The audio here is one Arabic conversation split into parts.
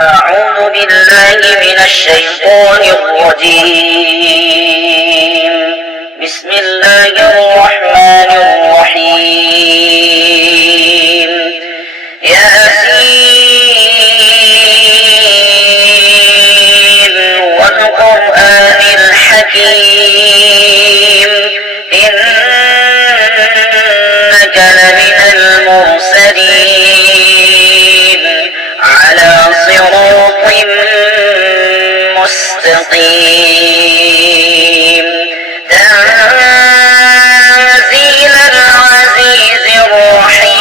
أعوذ بالله من الشيطان الرجيم. بسم الله الرحمن الرحيم. ياسين والقرآن الحكيم إنك لمن المرسلين على صراط مستقيم تنزيل العزيز الرحيم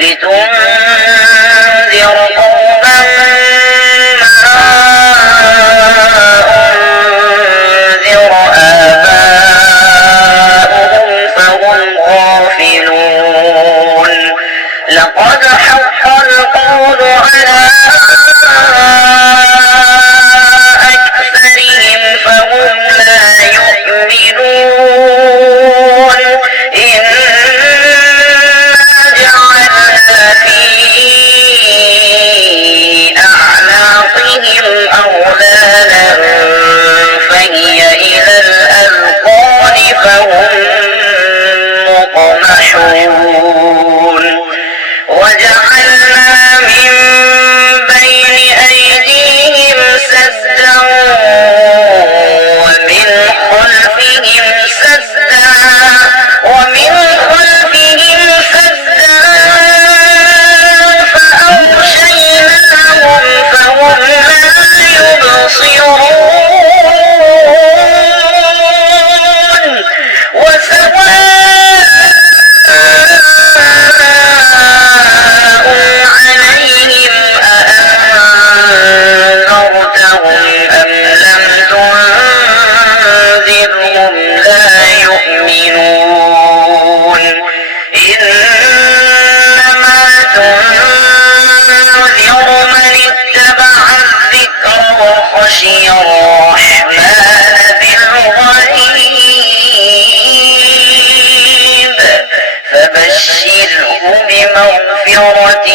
لتنذر قوما ما أنذر آباؤهم فهم غافلون. لقد حق القول على أكثرهم فهم لا يؤمنون. إنا جعلنا في أعناقهم أغلالا فهي إلى الأذقان فهم مقمحون. وجعلنا من بين أيديهم سدا ومن خلفهم سدا فأغشيناهم فهم لا يبصرون. وسواء عليهم أأنذرتهم أم لم تنذرهم لا يؤمنون. إنما تنذر من اتبع الذكر وخشي الرحمن بالغيب فبشره بمغفرة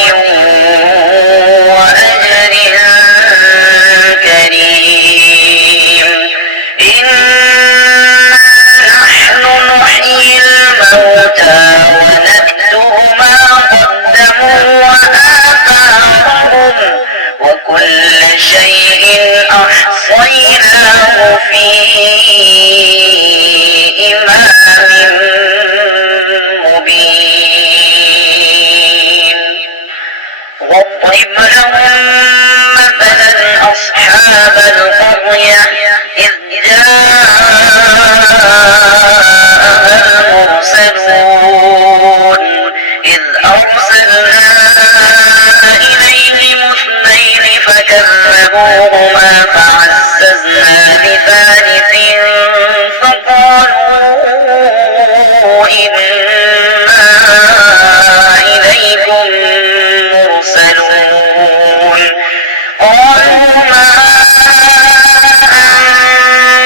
وأجر كريم. إنا نحن نحيي الموتى ونكتب ما قدموا وآثارهم وكل شيء أحصيناه في إمام مبين. واضرب لهم مثلا أصحاب القرية إذ جاءها المرسلون إذ أرسلنا إليهم اثنين فكذبوهما فعززنا بثالث فقالوا إنا إليكم مرسلون. قالوا ما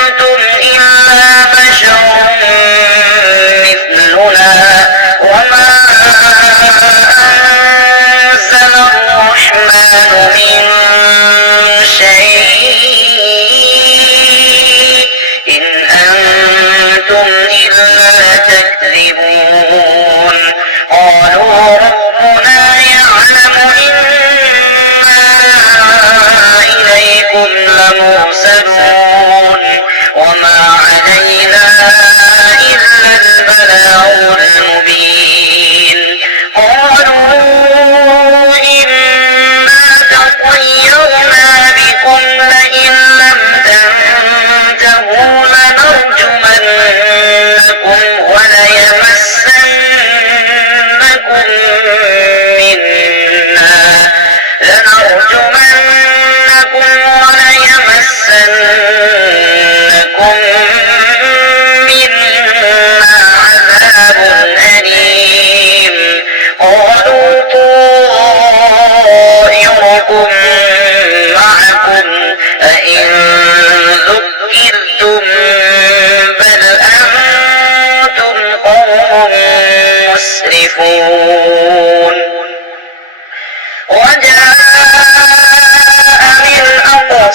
أنتم إلا بشر مثلنا وما أنزل الرحمن من شيء إن أنتم إلا تكذبون.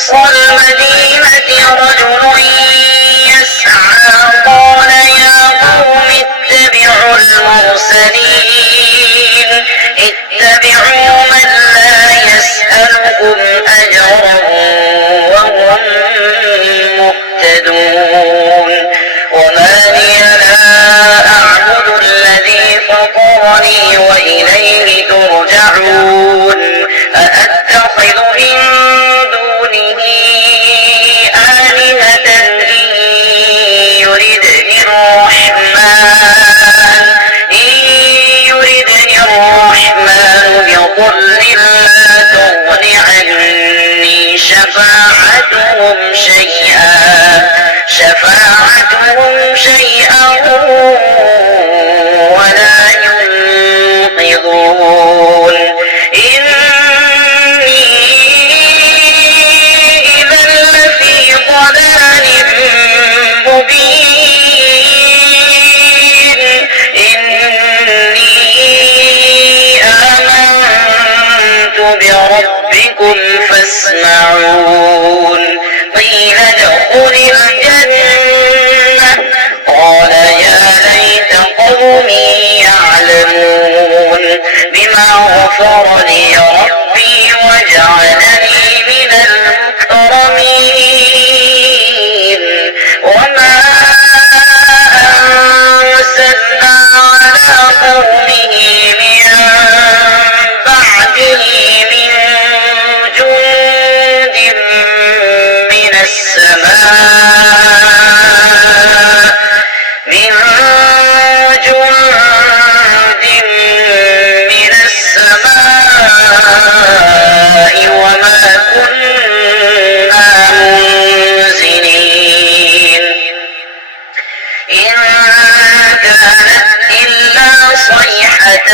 أقصى المدينة رجل يسعى قال يا قوم اتبعوا المرسلين اتبعوا من لا يسألكم أجرا وهم مهتدون وما لي لا أعبد الذي فطرني وإليه ترجعون أأتخذ من دونه آلهة إن يردني الرحمن بضر لا تغن عني شفاعتهم شيئا ولا ينقذون إني إذا لفي ضلال مبين إني آمنت بربكم فاسمعون قيل ادخل الجنة قال يا ليت قومي يعلمون بما غفر لي ربي وجعلني من المكرمين وما أرسلنا على قومه من بعده من جند من السماء وما كنا منزلين إن كانت إلا صيحة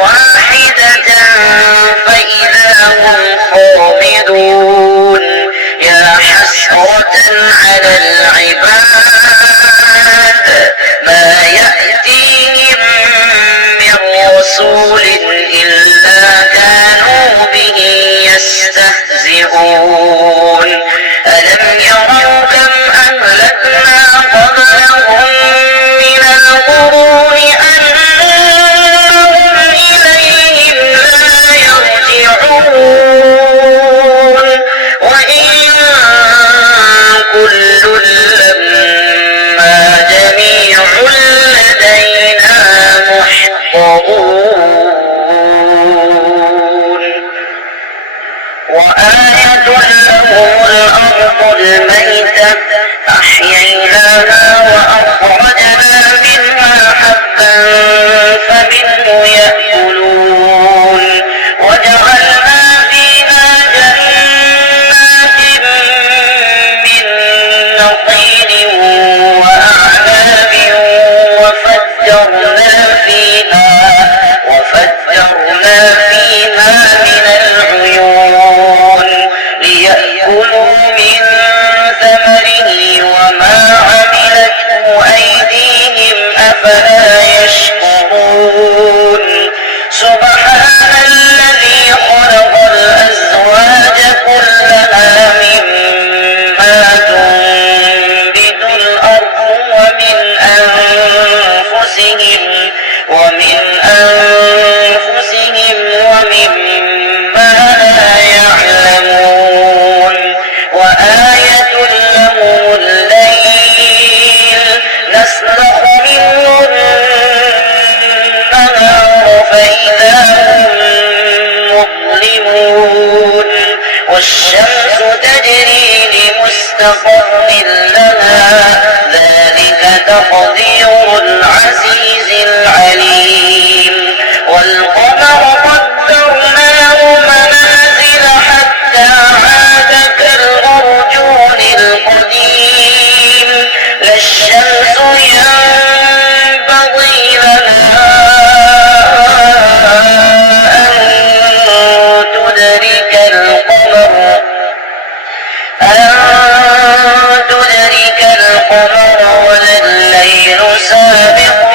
واحدة فإذا هم خامدون يا حسرة على العباد ما يأتيهم من رسول إلا كانوا به يستهزئون ألم يروا كم أهلكنا قبلهم من القرون أنهم إليهم لا يرجعون وإن كل لما جميع لدينا محضرون وآية لهم الأرض الميتة أحييناها وأخرجنا منها حبا فمنه يأكلون وجعلنا فيها جنات من نخيل وأعناب وفجرنا فيها من العيون ليأكلوا من ثمره وما عملته أيديهم أفلا يشكرون سبحان الذي خلق الأزواج كلها مما تنبت الأرض ومن أنفسهم ومما لا يعلمون وآية لهم الليل نسلخ منه النهار فإذا هم مظلمون والشمس تجري لمستقر لها ذلك تقدير العزيز العليم والقمر قدرناه منازل حتى عاد كالأرجون القديم لا الشمس ينبغي لها أن تدرك القمر ولا الليل سابق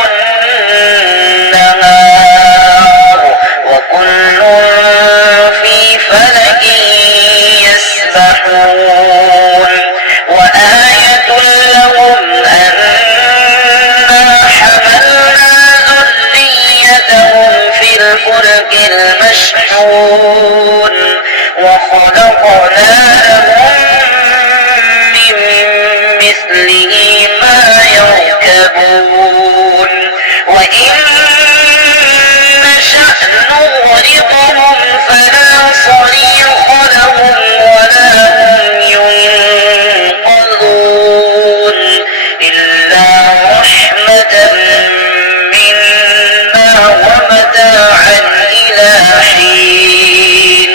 الفلك المشحون وخلقنا لهم من مثله ما يركبون وإن نشأ نغرقهم فلا صريخ لهم ولا هم ينقذون إلا رحمة منا ومتاعا إلى حين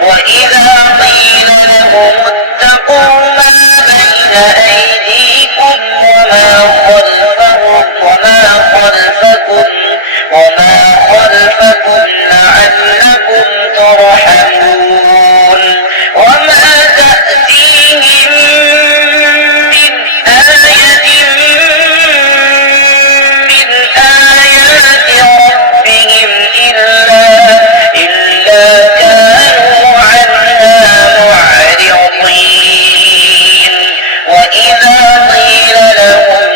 وإذا قيل لهم اتقوا ما بين أيديكم وما خلفكم لعلكم ترحمون وما تأتيهم من آية من آيات ربهم إلا كانوا عنها معرضين وإذا قيل لهم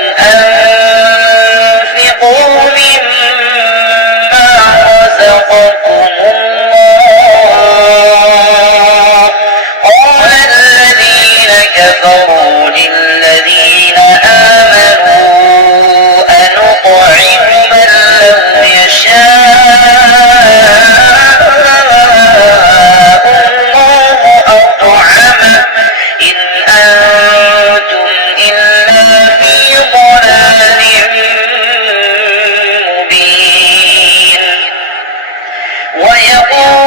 أنفقوا مما رزقكم الله قال الذين كفروا للذين آمنوا أنطعم من لو يشاء الله أطعمه إن أنتم إلا في ضلال مبين ويقول